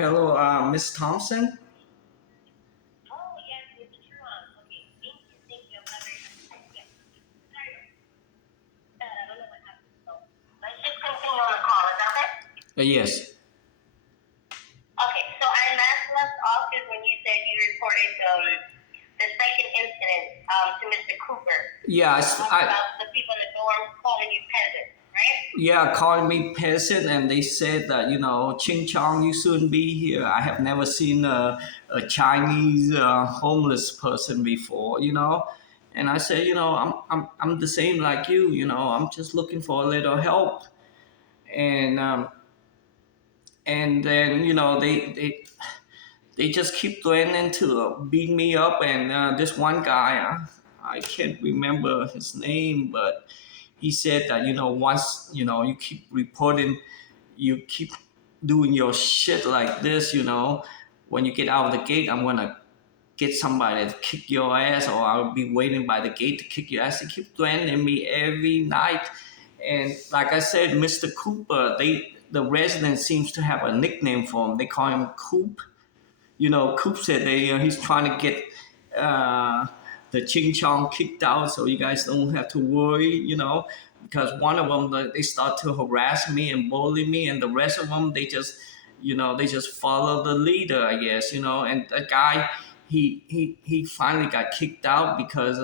Hello, Miss Thompson. Oh, yes, Mr. Truong. Okay, thank you. I'm not very much. Yes. Sorry. I don't know what happened. So let's just continue on the call. Is that okay? Yes. Okay, so I last off is when you said you reported the second incident to Mr. Cooper. Yeah, About the people in the dorm calling you peasant, right? yeah, calling me peasant, and they said that Ching Chong, you shouldn't be here. I have never seen a Chinese homeless person before, and I said, I'm the same like you, I'm just looking for a little help, and then they just keep threatening to beat me up. And this one guy, I can't remember his name, but he said that once you keep reporting, you keep doing your shit like this, when you get out of the gate, I'm gonna get somebody to kick your ass, or I'll be waiting by the gate to kick your ass. They keep threatening me every night. And like I said, Mr. Cooper, the resident seems to have a nickname for him. They call him Coop. Coop said he's trying to get uh, the Ching Chong kicked out, so you guys don't have to worry. Because one of them they start to harass me and bully me, and the rest of them they just follow the leader, I guess. And that guy, he finally got kicked out because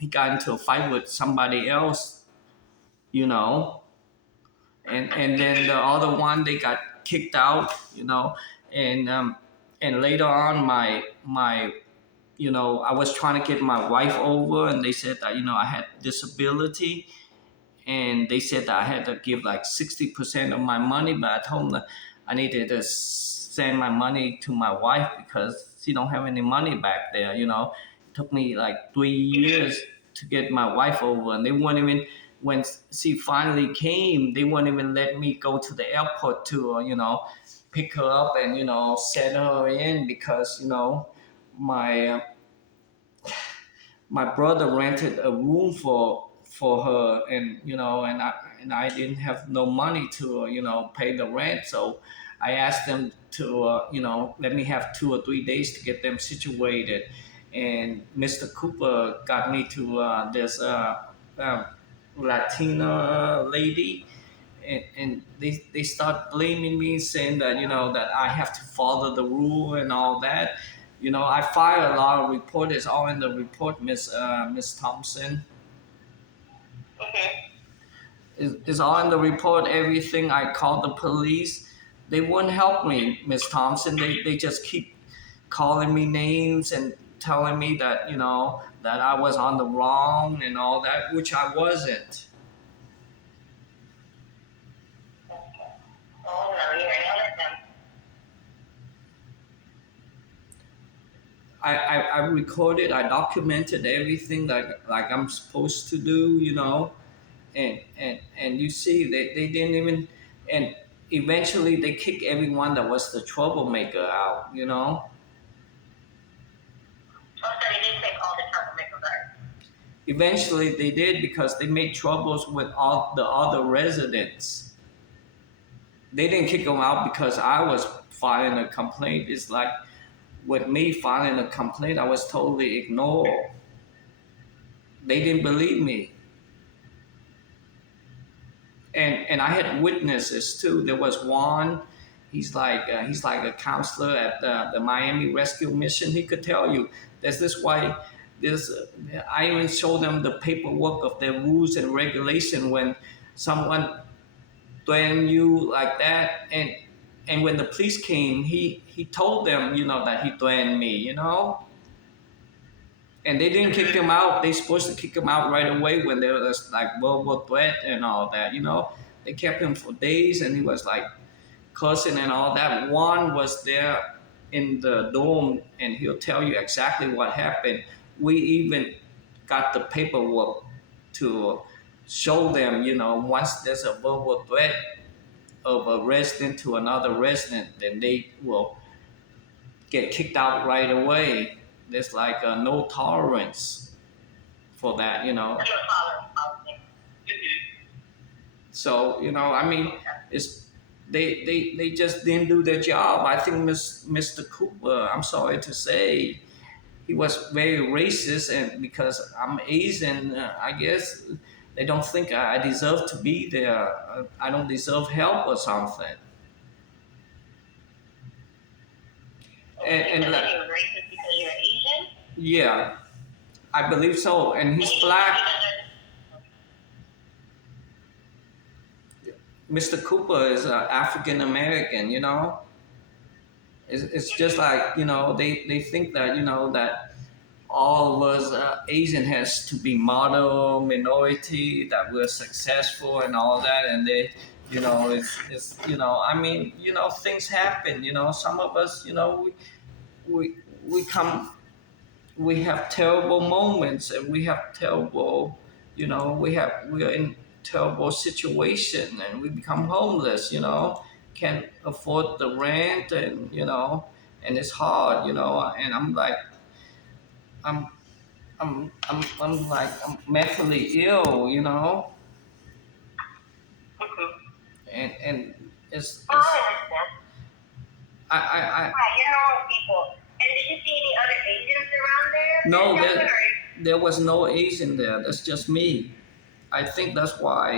he got into a fight with somebody else. You know, and then the other one they got kicked out. And and later on I was trying to get my wife over, and they said that I had disability, and they said that I had to give like 60% of my money, but I told them that I needed to send my money to my wife because she don't have any money back there. It took me like 3 years to get my wife over, and they wouldn't even, when she finally came, they wouldn't even let me go to the airport to pick her up and send her in, because my my brother rented a room for her, and and I didn't have no money to pay the rent. So I asked them to let me have 2 or 3 days to get them situated. And Mr. Cooper got me to this uh, Latina lady, and they start blaming me, saying that that I have to follow the rule and all that. I file a lot of reports. It's all in the report, Miss Thompson. Okay. It's all in the report. Everything. I called the police. They wouldn't help me, Miss Thompson. They just keep calling me names and telling me that that I was on the wrong and all that, which I wasn't. Oh, no, yeah, I understand. I recorded, I documented everything like I'm supposed to do, and you see they didn't even, and eventually they kick everyone that was the troublemaker out. Oh, so they did take all the troublemakers out. Eventually they did, because they made troubles with all the other residents. They didn't kick them out because I was filing a complaint. It's like, with me filing a complaint, I was totally ignored. They didn't believe me. And I had witnesses too. There was one. He's like a counselor at the Miami Rescue Mission. He could tell you there's this why this. I even showed them the paperwork of their rules and regulation when someone threatened you like that, and when the police came, he told them that he threatened me, and they didn't kick him out. They supposed to kick him out right away when there was like verbal threat and all that. They kept him for days, and he was like cussing and all that. One was there in the dorm, and he'll tell you exactly what happened. We even got the paperwork to show them. Once there's a verbal threat of a resident to another resident, then they will get kicked out right away. There's like a no tolerance for that. No tolerance policy. So I mean, it's they just didn't do their job. I think Mr. Cooper, I'm sorry to say, he was very racist, and because I'm Asian, I guess they don't think I deserve to be there. I don't deserve help or something. Oh, And, he and said that like, he was racist because you're Asian? yeah, I believe so. And And he's he black. doesn't. Mr. Cooper is African American. It's just like they think that that all of us Asian has to be model minority, that we're successful and all that, and it's I mean things happen. Some of us we we come we have terrible moments, and we have terrible we are in terrible situation, and we become homeless. Can't afford the rent, and and it's hard. And I'm like I'm I'm like I'm mentally ill, and Oh, I understand. I Right, you're normal people. And did you see any other Asians around there? no, Chapman, or there was no Asian there. That's just me. I think that's why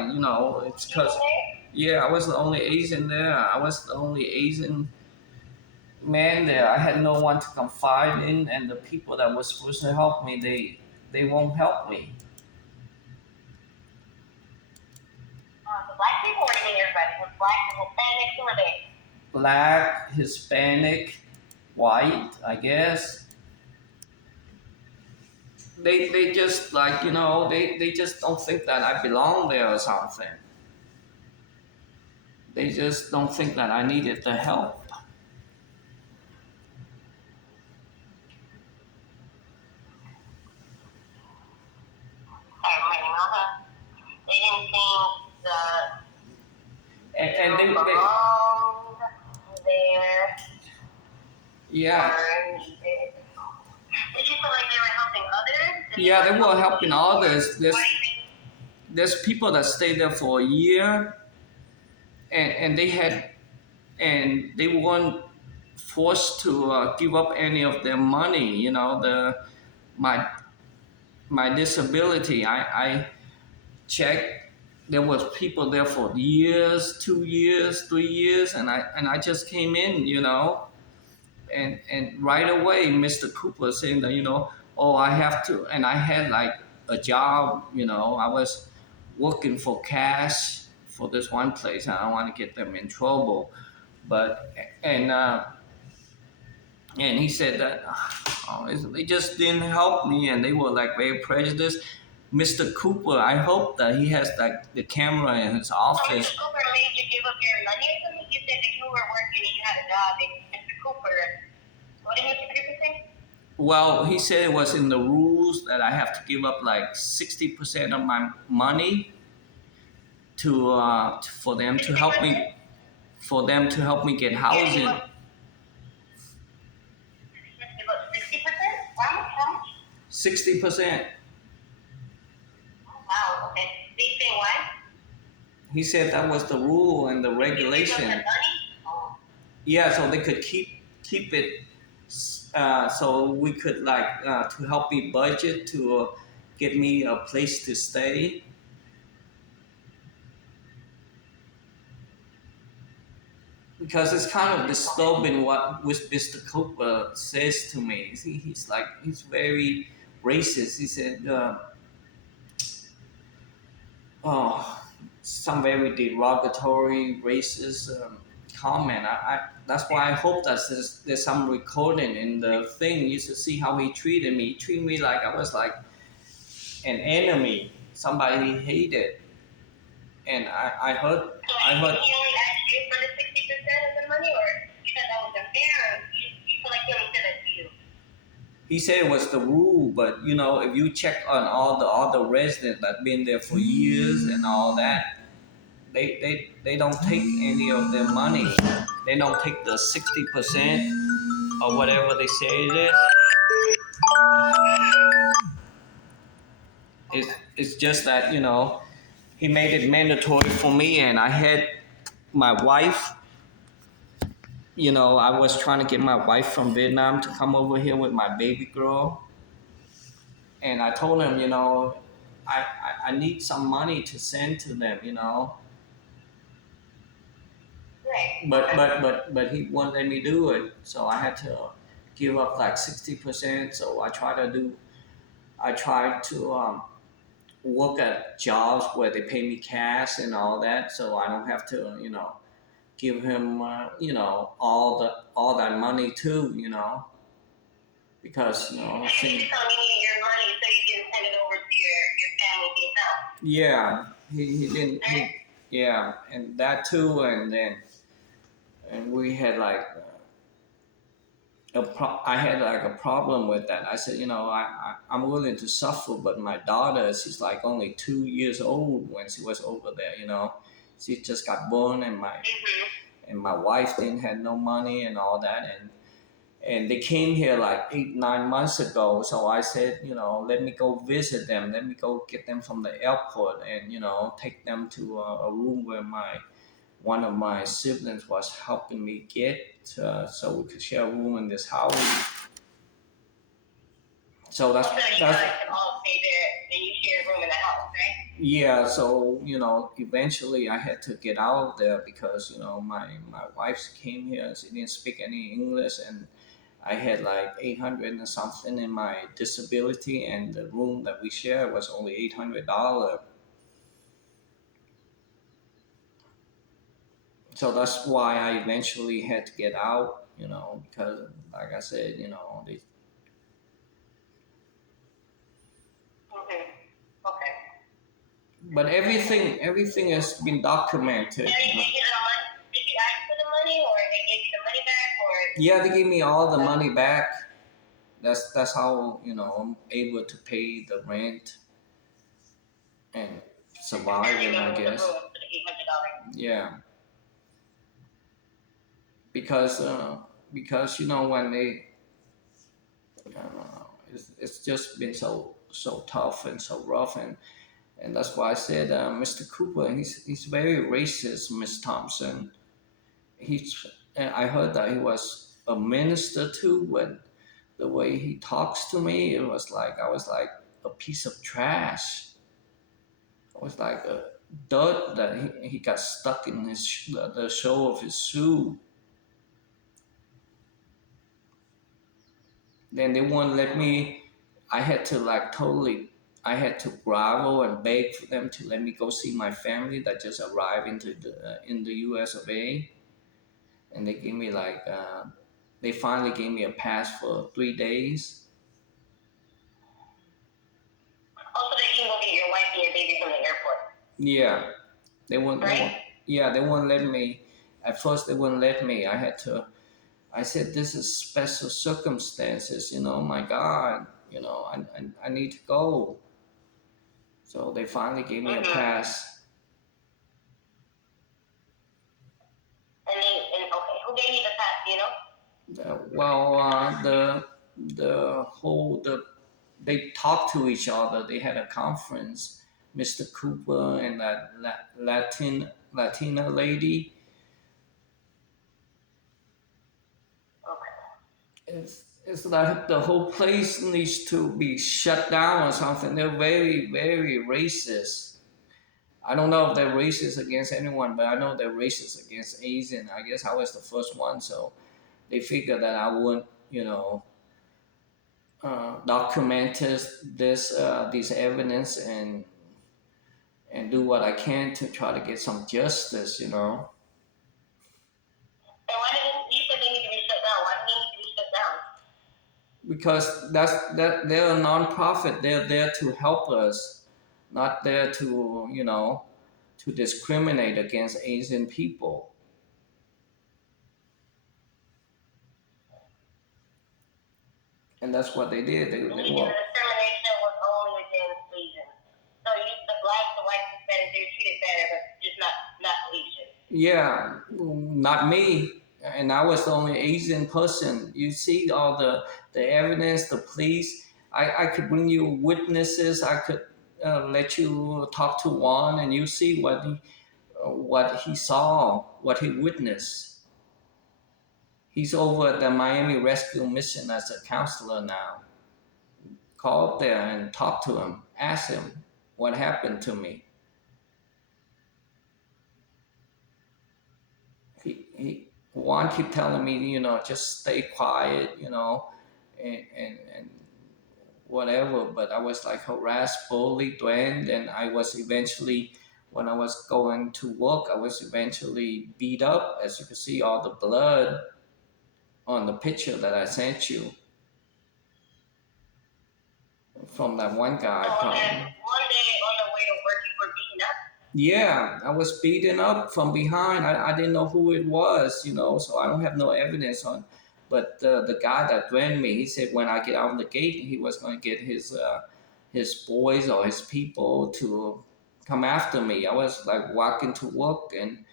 it's you because there? yeah, I was the only Asian there. I was the only Asian man there. I had no one to confide in, and the people that were supposed to help me, they won't help me. The black people, or even everybody? Was black and Hispanics, who were they? Black, Hispanic, white, I guess. They just like they just don't think that I belong there or something. They just don't think that I needed the help. They didn't think that And you belonged there yeah, or needed. Did you feel like they were helping others? yeah, they were helping others. Why do you think? There's people that stayed there for a year, and they weren't forced to give up any of their money. My my disability. I checked. There was people there for years, 2 years, 3 years, and I just came in. And right away, Mr. Cooper saying that oh, I have to, and I had like a job. I was working for cash for this one place, and I don't want to get them in trouble, but and uh, and he said that they just didn't help me, and they were like very prejudiced. Mr. Cooper, I hope that he has like the camera in his So Mr. office. Cooper made you give up your money or something? You said that you were working and you had a job, and Mr. Cooper, what did Mr. Cooper say? Well, he said it was in the rules that I have to give up like 60% of my money for them to help 60%? me get housing. Give up 60%? How much? 60%. Oh, wow, okay. Did he say why? He said that was the rule and the Did he give up the regulation. money? Oh. Yeah, so they could keep it, so we could like to help me budget to get me a place to stay. Because it's kind of disturbing what Mr. Cooper says to me. He's very racist. He said, oh, some very derogatory racist comment. That's why I hope that there's some recording in the thing. You should see how he treated me. He treated me like I was like an enemy, somebody he hated. And I heard So he only asked you for the 60% of the money, or you thought that was unfair, or you feel like he only said that to you? he said it was the rule, but if you check on all the other residents that been there for years and all that, they don't take any of their money. They don't take the 60% or whatever they say it is. It's just that he made it mandatory for me, and I had my wife I was trying to get my wife from Vietnam to come over here with my baby girl, and I told him, I need some money to send to them. Right. But he wouldn't let me do it, so I had to give up like 60%. So I tried to work at jobs where they pay me cash and all that, so I don't have to give him all that money too, because So you just told me you needed your money so you can send it over to your family account. yeah, he didn't Right? yeah, and that too, and we had like I had like a problem with that. I said, I'm willing to suffer, but my daughter, she's like only 2 years old when she was over there. She just got born, and my Mm-hmm. and my wife didn't have no money and all that, and they came here like 8 9 months ago. So I said, let me go visit them, let me go get them from the airport, and take them to a room where my one of my siblings was helping me get, so we could share a room in this house. So Oh, so you guys can all stay there and you share a room in the house, right? yeah. So eventually I had to get out of there because my wife came here. She didn't speak any English, and I had like 800 and something in my disability, and the room that we shared was only $800. So that's why I eventually had to get out. Because like I said, they. Mm-hmm. Okay. But everything has been documented. And they give you the money? Did you ask for the money, or they gave you the money back, or? Yeah, they gave me all the money back. That's how I'm able to pay the rent and surviving, I guess. For the $800. Yeah, because when they it's just been so tough and so rough, and that's why I said, Mr. Cooper, he's very racist, Miss Thompson. He's I heard that he was a minister too. When the way he talks to me, it was like I was like a piece of trash. I was like a dirt that he got stuck in the sole of his shoe. Then they won't let me. I had to like totally. I had to grovel and beg for them to let me go see my family that just arrived in the U.S. of A. And they gave me like they finally gave me a pass for 3 days. Also, that you can go get your wife and your baby from the airport, Yeah, they won't. right? Yeah, they won't let me. At first, they wouldn't let me. I had to. I said, "This is special circumstances. My God. I need to go." So they finally gave me a Mm-hmm. pass. And okay, who gave you the pass? Do you know? Well, they talked to each other. They had a conference. Mr. Cooper and that Latina lady. Okay. It's like the whole place needs to be shut down or something. They're very, very racist. I don't know if they're racist against anyone, but I know they're racist against Asian. I guess I was the first one, so they figured that I wouldn't, document this evidence and do what I can to try to get some justice. And why didn't you said they need to be shut down? Why do they need to be shut down? Because they're a nonprofit. They're there to help us, not there to discriminate against Asian people. And that's what they did. They And were. the discrimination was only against Asians. So the blacks, the whites, Hispanics, they're treated better, but just not the Asians. Yeah, not me. And I was the only Asian person. You see all the evidence, the police. I could bring you witnesses. I could let you talk to one, and you see what he saw, what he witnessed. He's over at the Miami Rescue Mission as a counselor now. Call up there and talk to him. Ask him what happened to me. Juan keep telling me, just stay quiet, and whatever. But I was like harassed, bullied, threatened, and I was eventually, when I was going to work, I was eventually beat up. As you can see, all the blood on the picture that I sent you from that one guy. Oh, and then one day on the way to work, you were beaten up? Yeah, I was beaten up from behind. I didn't know who it was, so I don't have no evidence on. But the guy that threatened me, he said when I get out of the gate, he was going to get his boys or his people to come after me. I was like walking to work, and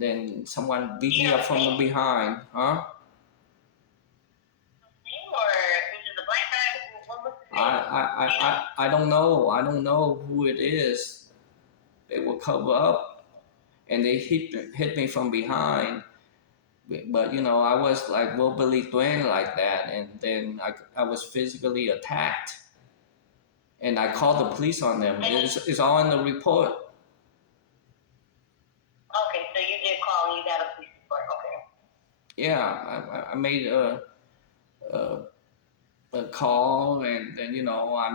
then someone beat me up from the behind, huh? Or is it the black guy? What was his name? I don't know. I don't know who it is. They will cover up, and they hit me from behind. But I was like verbally threatened like that, and then I was physically attacked, and I called the police on them. It's all in the report. Okay, so you did call and you got a police report. Okay. Yeah, I made a, a call, and then I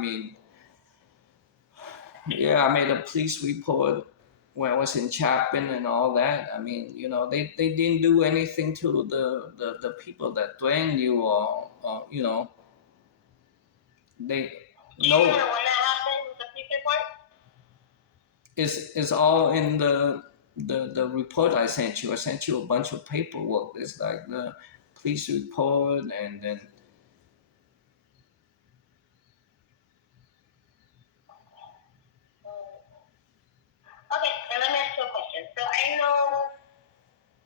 made a police report when I was in Chapman and all that. I mean, they didn't do anything to the people that threatened you, or they Do you remember when that happened with the police report? It's all in the report I sent you. I sent you a bunch of paperwork. It's like the police report, and then Okay, and let me ask you a question. So I know,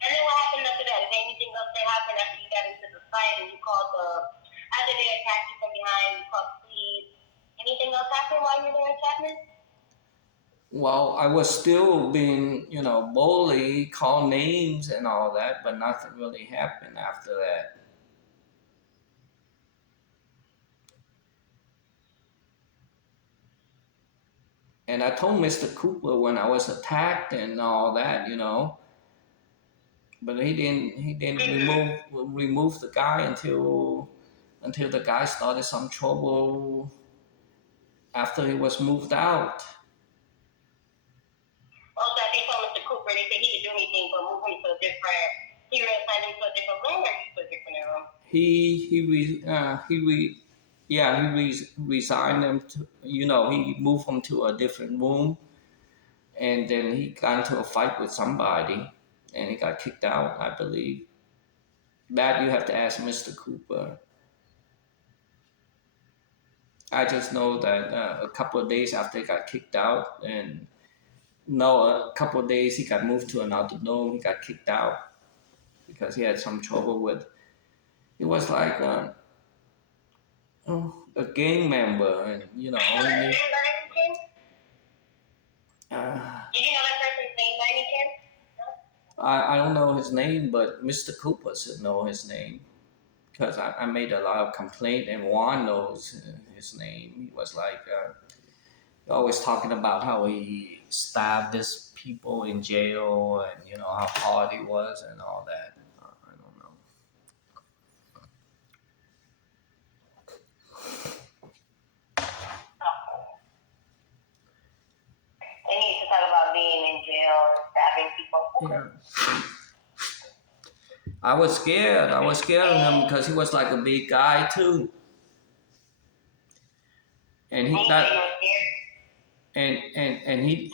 and then what happened after that? Is there anything else that happened after you got into the fight and you called after they attacked you from behind, you called police? Anything else happened while you were there in Chapman? well, I was still being bullied, called names and all that, but nothing really happened after that. And I told Mr. Cooper when I was attacked and all that, but he didn't remove the guy until the guy started some trouble after he was moved out. Also, I think told Mr. Cooper, they said he didn't do anything but move him to a different, he reassigned him to a different room or to a different room? He resigned him to, he moved him to a different room, and then he got into a fight with somebody, and he got kicked out, I believe. That you have to ask Mr. Cooper. I just know that a couple of days after he got kicked out, and no, a couple of days he got moved to another room. He got kicked out because he had some trouble with. He was like a gang member, and You know that name by any chance? uh, Did you know that person's name by any chance? No? I don't know his name, but Mr. Cooper should know his name because I made a lot of complaint, and Juan knows his name. He was like always talking about how he stabbed these people in jail, and how hard he was and all that. I don't know. They need to talk about being in jail and stabbing people. Yeah. I was scared. I was scared of him because he was like a big guy too, and he got and he